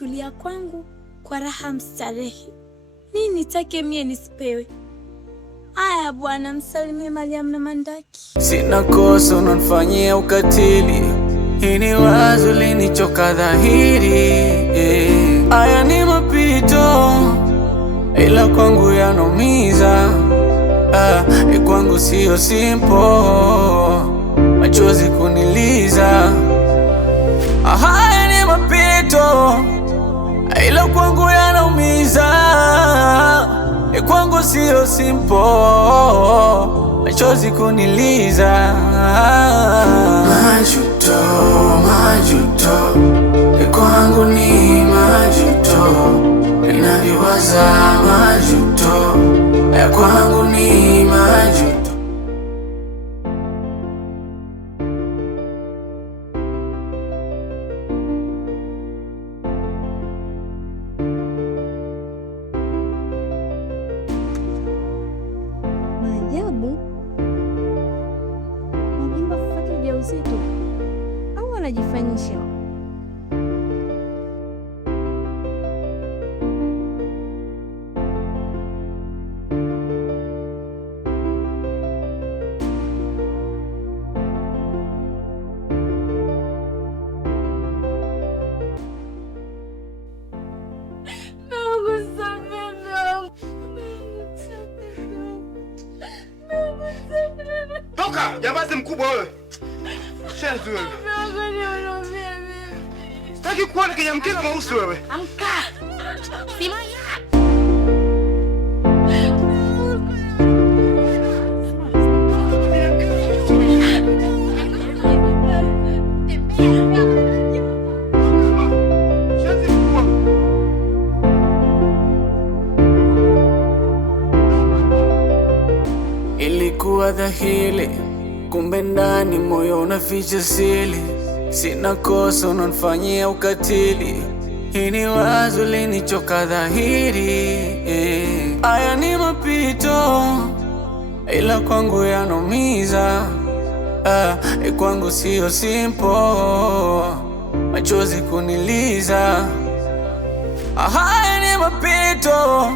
nimetulia kwangu kwa raha mstarehe. Nini nitake mie nisipewe? Aya bwana, msalimie Mariam na Mandaki. Sina kosa unanifanyia ukatili, hii ni wazo linichoka dhahiri. Aya ni mapito, ila kwangu yanaumiza. Kwangu sio simple, machozi kuniliza. Haya ni mapito, ila kwangu yanaumiza. Kwangu sio simple, machozi kuniliza. Majuto, majuto, kwangu ni majuto. Ninaviwaza majuto, kwangu ni majuto. Maajabu, mjomba kupata ujauzito au anajifanyisha? Toka, jambazi mkubwa wewe. Shenzi wewe. Sitaki kuona kijamkela mweusi wewe. Amka. Simama. Ilikuwa dhahiri, kumbe ndani moyo unaficha siri. Sina kosa unanifanyia ukatili, hii ni wazo linichoka dhahiri. Aya ni mapito, ila kwangu yanaumiza. Kwangu sio simple, machozi kuniliza. Haya ni mapito,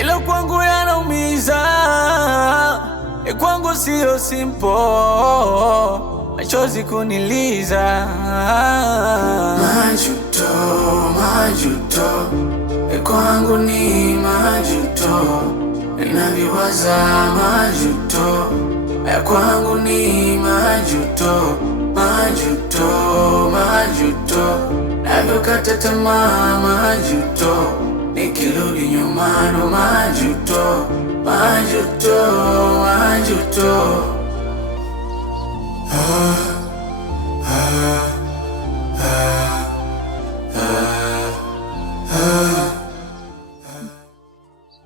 ila kwangu yanaumiza. Kwangu sio simple, machozi kuniliza. Majuto, majuto, kwangu ni majuto. Ninaviwaza majuto, kwangu ni majuto. Majuto, majuto, navyokata tamaa majuto. Nikirudi nyuma ndo majuto, majuto, majuto.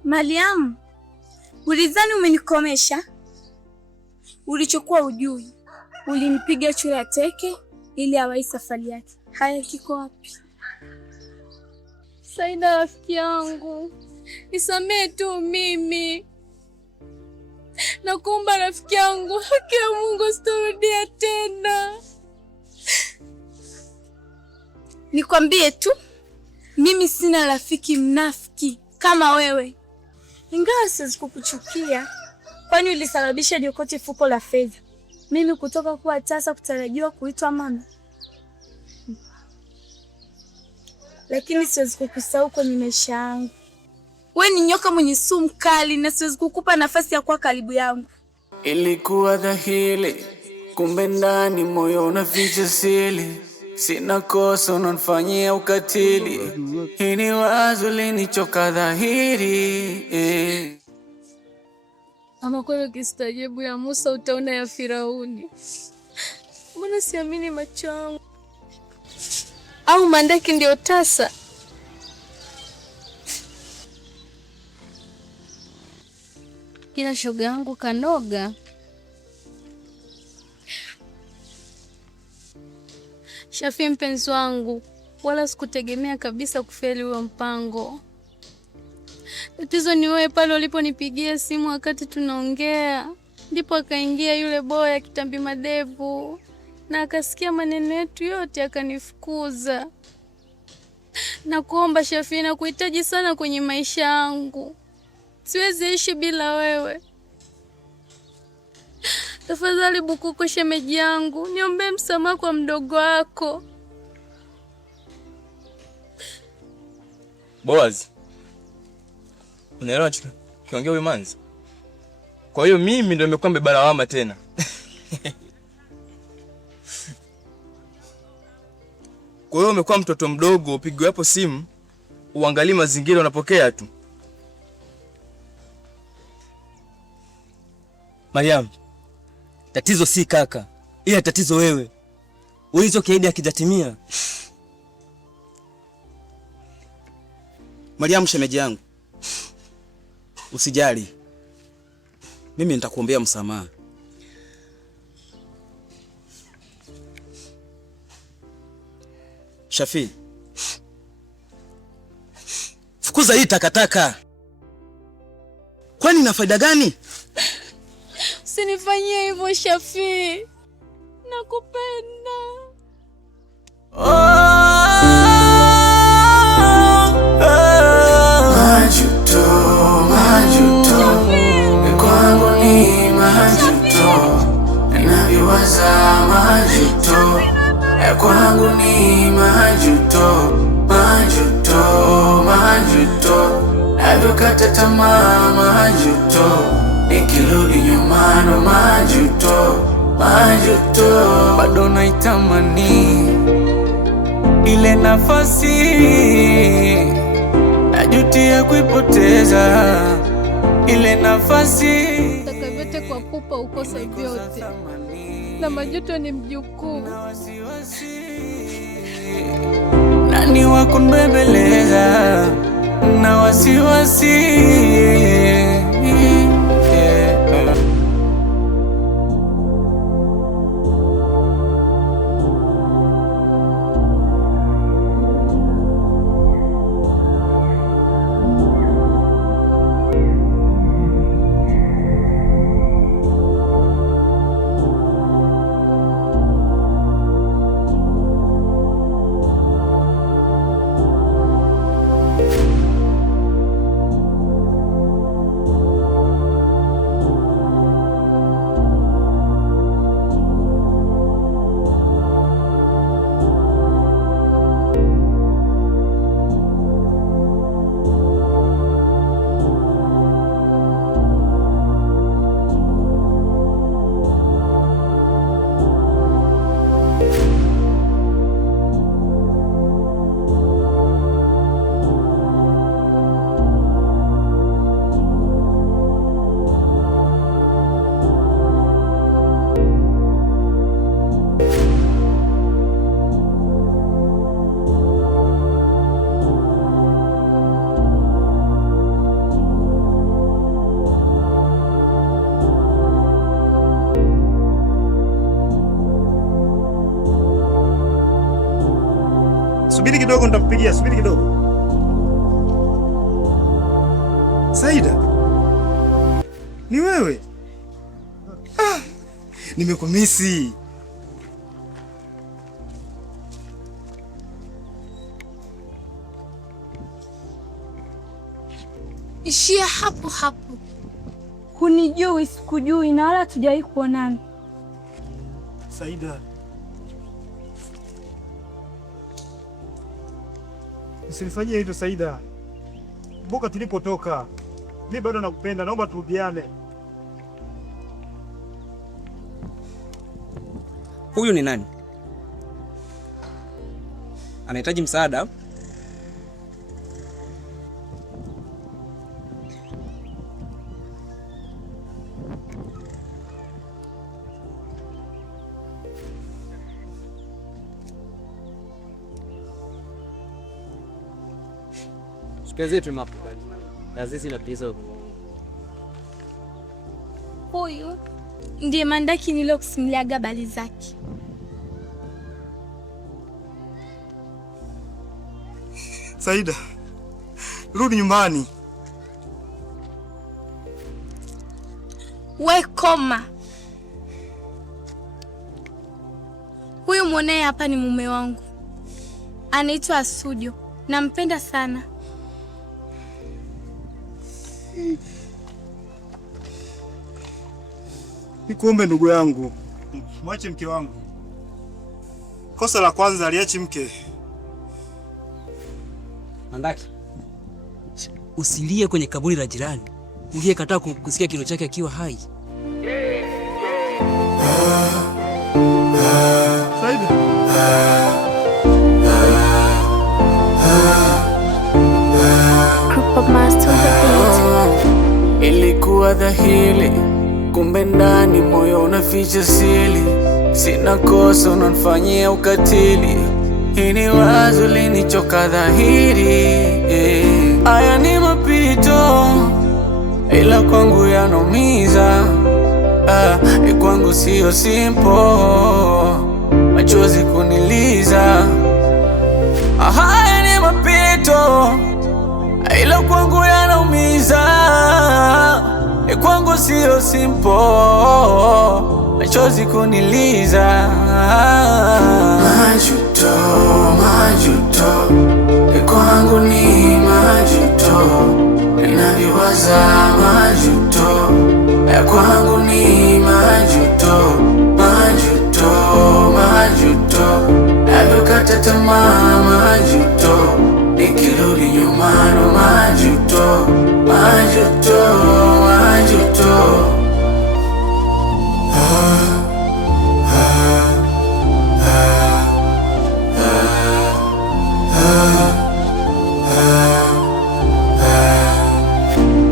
Mariam, ulizani umenikomesha? Ulichokuwa ujui, ulinipiga chura teke ili awahi safari yake. Haya, kiko wapi? Saida rafiki yangu, nisamee tu mimi. Nakuomba rafiki yangu, haki ya Mungu sitarudia tena. Nikwambie tu, mimi sina rafiki mnafiki kama wewe. Ingawa siwezi kukuchukia, kwani ulisababisha niokote fuko la fedha. Mimi kutoka kuwa tasa kutarajiwa kuitwa mama. Lakini siwezi kukusahau kwenye maisha yangu. Wewe ni nyoka mwenye sumu kali na siwezi kukupa nafasi ya kuwa karibu yangu. Ilikuwa dhahiri, kumbe ndani moyo unaficha siri. Sina kosa unanifanyia ukatili, hii ni wazo linichoka dhahiri. Ama kweli ukistaajabu ya Musa utaona ya Firauni. Mbona siamini macho yangu? Au Mandaki ndio tasa? Kila shoga yangu kanoga. Shafi mpenzi wangu, wala sikutegemea kabisa kufeli huo mpango. Tatizo ni wewe pale uliponipigia simu wakati tunaongea. Ndipo akaingia yule boya kitambi madevu na akasikia maneno yetu yote akanifukuza. Nakuomba Shafii, nakuhitaji sana kwenye maisha yangu. Siwezi ishi bila wewe. Tafadhali Bukuku shemeji yangu, niombe msamaha kwa mdogo wako. Boaz, unaelewa kiongea huyu manzi? Kwa hiyo mimi ndio nimekuwa mbeba lawama tena. Kwa hiyo umekuwa mtoto mdogo, upigwe hapo simu, uangalie mazingira unapokea tu. Mariam, tatizo si kaka, ila tatizo wewe. Ulizokiahidi hakijatimia. Mariam shemeji yangu, usijali. Mimi nitakuombea msamaha. Shafii, fukuza hii takataka. Kwani ina faida gani? Usinifanyie hivyo Shafii. Nakupenda. Majuto, majuto, kwangu ni majuto. Ninaviwaza majuto, kwangu ni majuto. Majuto, majuto, navyokata tamaa majuto. Nikirudi nyuma ndo majuto, majuto. Bado naitamani ile nafasi, najutia kuipoteza ile nafasi. Taka vyote kwa pupa ukosa vyote, na majuto ni mjukuu. Nani wako mbembeleza na wasiwasi. Subiri kidogo nitakupigia, subiri kidogo. Saida, ni wewe? Nimekumisi. Ishia hapo hapo. Hunijui, sikujui na wala tujawahi kuonana. Saida, usinifanyie hivyo Saida. Kumbuka tulipotoka. Mimi bado nakupenda, naomba turudiane. Huyu ni nani? Anahitaji msaada? Huyu ndiye Mandaki nilokusimuliaga habari zake. Saida, rudi nyumbani. We koma. Huyu mwanae hapa ni mume wangu. Anaitwa Asujo. Nampenda sana. Nikuombe ndugu yangu, mwache mke wangu. Kosa la kwanza aliachi mke. Mandaki, usilie kwenye kaburi la jirani. Uliyekataa kusikia kilio chake akiwa hai. Saidi. Ilikuwa dhahiri, kumbe ndani moyo unaficha siri. Sina kosa, unanifanyia ukatili. Hii ni wazo linichoka dhahiri. Haya ni mapito, ila kwangu yanaumiza. Kwangu sio simple, machozi kuniliza. Haya ni mapito, ila kwangu yanaumiza. Kwangu sio simple, machozi kuniliza. Majuto, majuto, kwangu ni majuto. Ninavyowaza majuto, kwangu ni majuto. Majuto, majuto, navyokata tamaa majuto. Nikirudi nyuma ndo majuto. Majuto, majuto.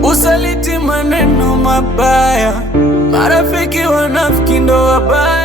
Usaliti, maneno mabaya, marafiki wanafiki ndo wabaya.